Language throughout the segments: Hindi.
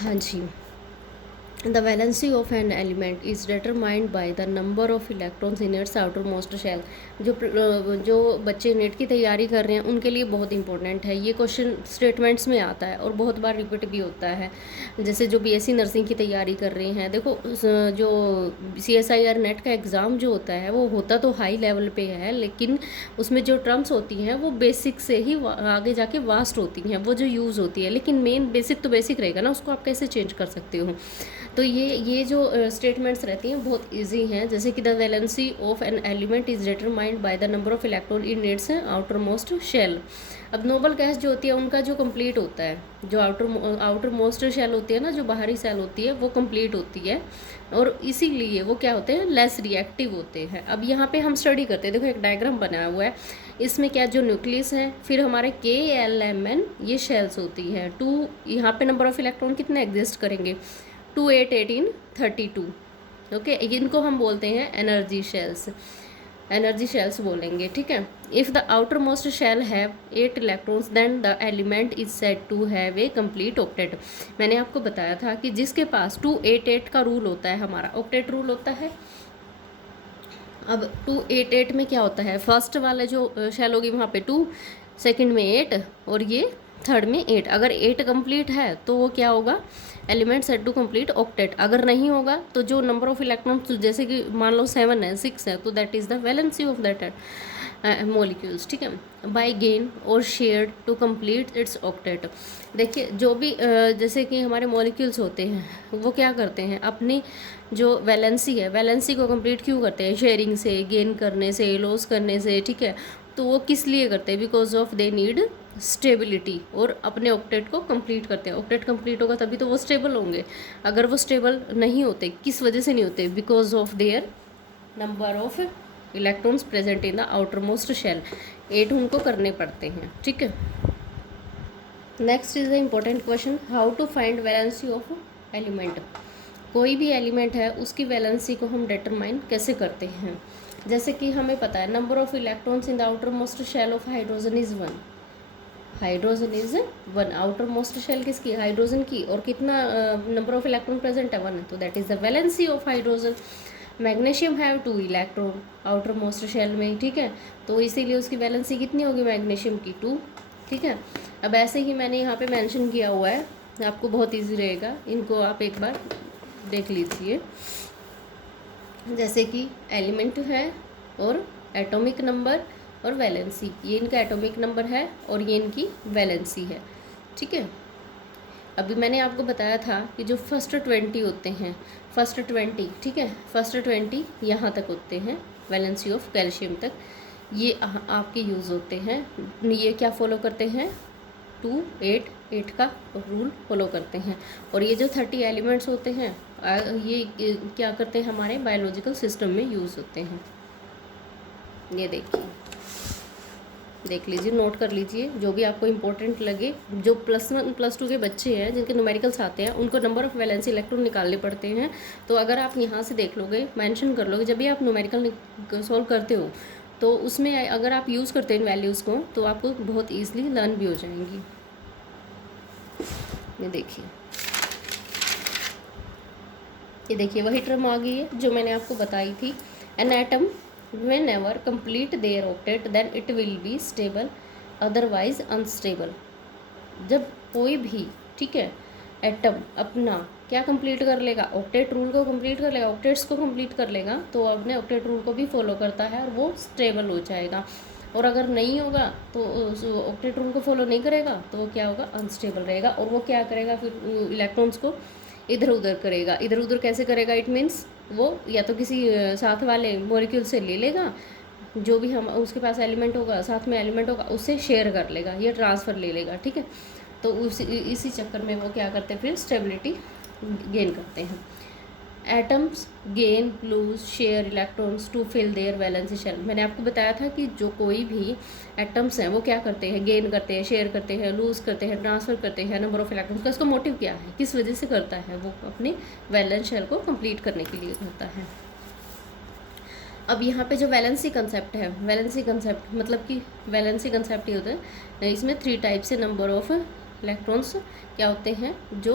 हाँ जी। The valency of an element is determined by the number of electrons in its outermost shell. जो बच्चे नेट की तैयारी कर रहे हैं उनके लिए बहुत इंपॉर्टेंट है ये क्वेश्चन, स्टेटमेंट्स में आता है और बहुत बार रिपीट भी होता है। जैसे जो बीएससी नर्सिंग की तैयारी कर रहे हैं, देखो जो सीएसआईआर नेट का एग्ज़ाम जो होता है वो होता तो हाई लेवल पे है, लेकिन उसमें जो टर्म्स होती हैं वो बेसिक से ही आगे जाके वास्ट होती हैं, वो जो यूज़ होती है, लेकिन मेन बेसिक तो बेसिक रहेगा ना, उसको आप कैसे चेंज कर सकते हो। तो ये जो स्टेटमेंट्स रहती हैं बहुत इजी हैं, जैसे कि the valency of an element is determined by the number of electron in its outermost shell. अब नोबल गैस जो होती है उनका जो कंप्लीट होता है, जो आउटर मोस्ट शेल होती है ना, जो बाहरी सेल होती है वो कंप्लीट होती है, और इसीलिए वो क्या होते हैं, लेस रिएक्टिव होते हैं। अब यहाँ पे हम स्टडी करते हैं, देखो एक डायग्राम बनाया हुआ है, इसमें क्या जो न्यूक्लियस है, फिर हमारे KLMN ये शेल्स होती है। टू यहाँ पे नंबर ऑफ इलेक्ट्रॉन कितने एग्जिस्ट करेंगे, 2 8 18 32। ओके, इनको हम बोलते हैं एनर्जी शेल्स, एनर्जी शेल्स बोलेंगे, ठीक है। If the outermost shell have 8 electrons then the element is said to have a complete octet. मैंने आपको बताया था कि जिसके पास 2 8 8 का रूल होता है, हमारा ऑक्टेट रूल होता है। अब 2 8 8 में क्या होता है, फर्स्ट वाले जो शेल होगी वहाँ पे 2, सेकंड में 8 और ये थर्ड में 8। अगर 8 कंप्लीट है तो वो क्या होगा, element set to complete octet. अगर नहीं होगा तो जो नंबर ऑफ इलेक्ट्रॉन्स, जैसे कि मान लो 7 है, 6 है, तो that is the valency of that molecules, ठीक है। बाय गेन और share to complete its octet. देखिए जो भी जैसे कि हमारे मॉलिक्यूल्स होते हैं वो क्या करते हैं, अपनी जो वैलेंसी है, वैलेंसी को कंप्लीट क्यों करते हैं, शेयरिंग से, गेन करने से, लॉस करने से, ठीक है। तो वो किस लिए करते हैं, because of they need stability, और अपने ऑक्टेट को कंप्लीट करते हैं। ऑक्टेट कंप्लीट होगा तभी तो वो स्टेबल होंगे। अगर वो स्टेबल नहीं होते, किस वजह से नहीं होते, because of their number of electrons present in the outermost shell, 8 उनको करने पड़ते हैं, ठीक है। Next is the important question, how to find valency of element. कोई भी एलिमेंट है उसकी वैलेंसी को हम डिटरमाइन कैसे करते हैं। जैसे कि हमें पता है number of electrons in the outermost shell of hydrogen is 1, hydrogen is 1, outermost shell किसकी, हाइड्रोजन की, और कितना नंबर ऑफ इलेक्ट्रॉन प्रेजेंट है, 1, तो that is the valency of hydrogen. Magnesium have 2 electron outermost shell में, ठीक है, तो इसीलिए उसकी वैलेंसी कितनी होगी मैग्नीशियम की, 2, ठीक है। अब ऐसे ही मैंने यहाँ पे मेंशन किया हुआ है, आपको बहुत इजी रहेगा, इनको आप एक बार देख लीजिए। जैसे कि एलिमेंट है और एटॉमिक नंबर और वैलेंसी, ये इनका एटॉमिक नंबर है और ये इनकी वैलेंसी है, ठीक है। अभी मैंने आपको बताया था कि जो फर्स्ट 20 होते हैं, फर्स्ट 20, ठीक है, फर्स्ट 20 यहाँ तक होते हैं, वैलेंसी ऑफ कैल्शियम तक, ये आपके यूज़ होते हैं। ये क्या फॉलो करते हैं, 2 8 8 का रूल फॉलो करते हैं। और ये जो 30 एलिमेंट्स होते हैं ये क्या करते हैं, हमारे बायोलॉजिकल सिस्टम में यूज़ होते हैं। ये देखिए, देख लीजिए, नोट कर लीजिए जो भी आपको इंपॉर्टेंट लगे। जो +1 +2 के बच्चे हैं जिनके न्यूमेरिकल्स आते हैं उनको नंबर ऑफ वैलेंसी इलेक्ट्रॉन निकालने पड़ते हैं, तो अगर आप यहाँ से देख लोगे, मेंशन कर लोगे, जब भी आप न्यूमेरिकल सॉल्व करते हो तो उसमें अगर आप यूज़ करते हैं इन वैल्यूज़ को तो आपको बहुत ईजिली लर्न भी हो जाएंगी। ये देखिए, ये देखिए वही टर्म आ गई है जो मैंने आपको बताई थी, an atom whenever complete their octet then it will be stable otherwise unstable। जब कोई भी, ठीक है, एटम अपना क्या कंप्लीट कर लेगा, ऑक्टेट रूल को कंप्लीट कर लेगा, ऑक्टेट्स को कंप्लीट कर लेगा, तो अपने ऑक्टेट रूल को भी फॉलो करता है और वो स्टेबल हो जाएगा। और अगर नहीं होगा तो ऑक्टेट रूल को फॉलो नहीं करेगा तो वो क्या होगा, अनस्टेबल रहेगा। और वो क्या करेगा, फिर इलेक्ट्रॉन्स को इधर उधर करेगा। इधर उधर कैसे करेगा, इट मीन्स वो या तो किसी साथ वाले मॉलिक्यूल से ले लेगा, जो भी हम उसके पास एलिमेंट होगा, साथ में एलिमेंट होगा, उससे शेयर कर लेगा, ये ट्रांसफ़र ले लेगा, ठीक है। तो इसी चक्कर में वो क्या करते हैं, फिर स्टेबिलिटी गेन करते हैं। Atoms gain lose share electrons to fill their valency shell. मैंने आपको बताया था कि जो कोई भी एटम्स हैं वो क्या करते हैं, गेन करते हैं, शेयर करते हैं, लूज़ करते हैं, ट्रांसफ़र करते हैं नंबर ऑफ इलेक्ट्रॉन्स का। उसका मोटिव क्या है, किस वजह से करता है, वो अपने वैलेंस शेल को कंप्लीट करने के लिए करता है। अब यहाँ पे जो वैलेंसी कंसेप्ट है, वैलेंसी कंसेप्ट मतलब कि वैलेंसी कंसेप्ट ये होता है, इसमें 3 टाइप से नंबर ऑफ इलेक्ट्रॉन्स क्या होते हैं जो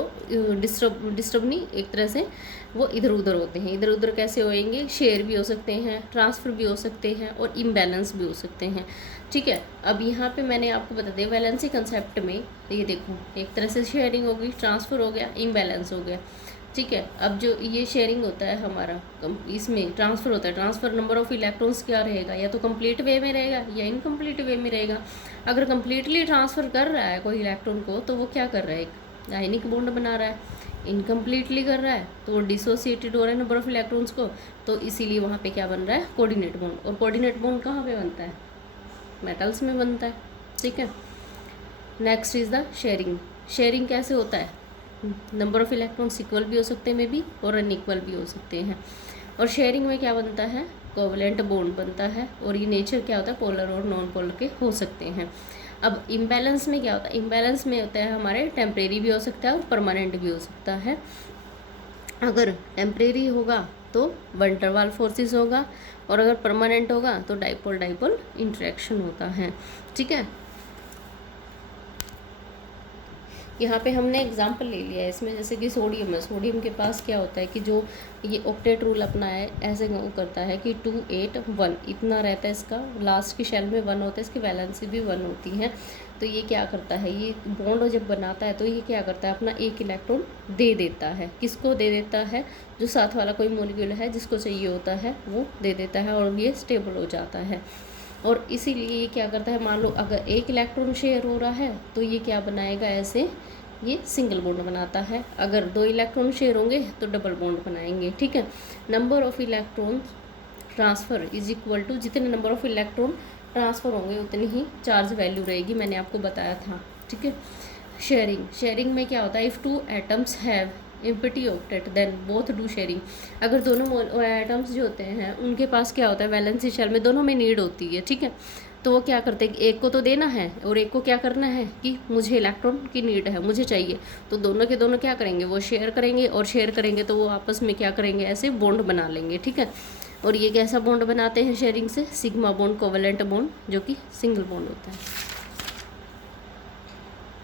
डिस्टर्ब नहीं, एक तरह से वो इधर उधर होते हैं। इधर उधर कैसे होएंगे, शेयर भी हो सकते हैं, ट्रांसफ़र भी हो सकते हैं और इम्बैलेंस भी हो सकते हैं। ठीक है, अब यहाँ पे मैंने आपको बता दिया वैलेंसी कंसेप्ट में, ये देखो एक तरह से शेयरिंग होगी, ट्रांसफ़र हो गया, इम्बैलेंस हो गया। ठीक है, अब जो ये शेयरिंग होता है हमारा, इसमें ट्रांसफ़र होता है, ट्रांसफ़र नंबर ऑफ़ इलेक्ट्रॉन्स क्या रहेगा, या तो कंप्लीट वे में रहेगा या इनकम्प्लीट वे में रहेगा। अगर कंप्लीटली ट्रांसफ़र कर रहा है कोई इलेक्ट्रॉन को तो वो क्या कर रहा है, एक आयनिक बॉन्ड बना रहा है। इनकम्प्लीटली कर रहा है तो वो डिसोसिएटेड हो रहा है नंबर ऑफ़ इलेक्ट्रॉन्स को, तो इसीलिए वहाँ पे क्या बन रहा है, कोऑर्डिनेट बॉन्ड। और कोऑर्डिनेट बॉन्ड कहाँ पे बनता है, मेटल्स में बनता है। ठीक है, next is the sharing. Sharing कैसे होता है, नंबर ऑफ़ इलेक्ट्रॉन्स इक्वल भी हो सकते हैं मे बी, और अनइक्वल भी हो सकते हैं। और शेयरिंग में क्या बनता है, कोवलेंट बॉन्ड बनता है, और ये नेचर क्या होता है, पोलर और नॉन पोलर के हो सकते हैं। अब इम्बैलेंस में क्या होता है, इम्बैलेंस में होता है हमारे टेम्परेरी भी हो सकता है और परमानेंट भी हो सकता है। अगर टेम्परेरी होगा तो वन टू वाल फोर्सेस होगा, और अगर परमानेंट होगा तो डाइपोल डाइपोल इंटरेक्शन होता है। ठीक है, यहाँ पे हमने एग्जाम्पल ले लिया है इसमें, जैसे कि सोडियम है, सोडियम के पास क्या होता है कि जो ये ऑक्टेट रूल अपना है, ऐसे वो करता है कि 2 8 1 इतना रहता है इसका, लास्ट की शेल में 1 होता है, इसकी वैलेंसी भी 1 होती है। तो ये क्या करता है, ये बॉन्ड जब बनाता है तो ये क्या करता है, अपना एक इलेक्ट्रॉन दे देता है। किसको दे देता है, जो साथ वाला कोई मॉलिक्यूल है जिसको चाहिए होता है वो दे देता है, और ये स्टेबल हो जाता है। और इसीलिए ये क्या करता है, मान लो अगर एक इलेक्ट्रॉन शेयर हो रहा है तो ये क्या बनाएगा, ऐसे ये सिंगल बॉन्ड बनाता है। अगर 2 इलेक्ट्रॉन शेयर होंगे तो डबल बॉन्ड बनाएंगे। ठीक है, number of electron transfer is equal to, जितने नंबर ऑफ़ इलेक्ट्रॉन ट्रांसफ़र होंगे उतनी ही चार्ज वैल्यू रहेगी, मैंने आपको बताया था। ठीक है, शेयरिंग, शेयरिंग में क्या होता है, if 2 atoms have empty octet then both do sharing. अगर दोनों एटम्स जो होते हैं उनके पास क्या होता है, वैलेंसी शेल में दोनों में नीड होती है। ठीक है, तो वो क्या करते हैं, एक को तो देना है और एक को क्या करना है कि मुझे इलेक्ट्रॉन की नीड है, मुझे चाहिए, तो दोनों के दोनों क्या करेंगे, वो शेयर करेंगे, और शेयर करेंगे तो वो आपस में क्या करेंगे, ऐसे बॉन्ड बना लेंगे। ठीक है, और ये कैसा बॉन्ड बनाते हैं शेयरिंग से, सिग्मा बॉन्ड, कोवलेंट बॉन्ड, जो कि सिंगल बॉन्ड होता है।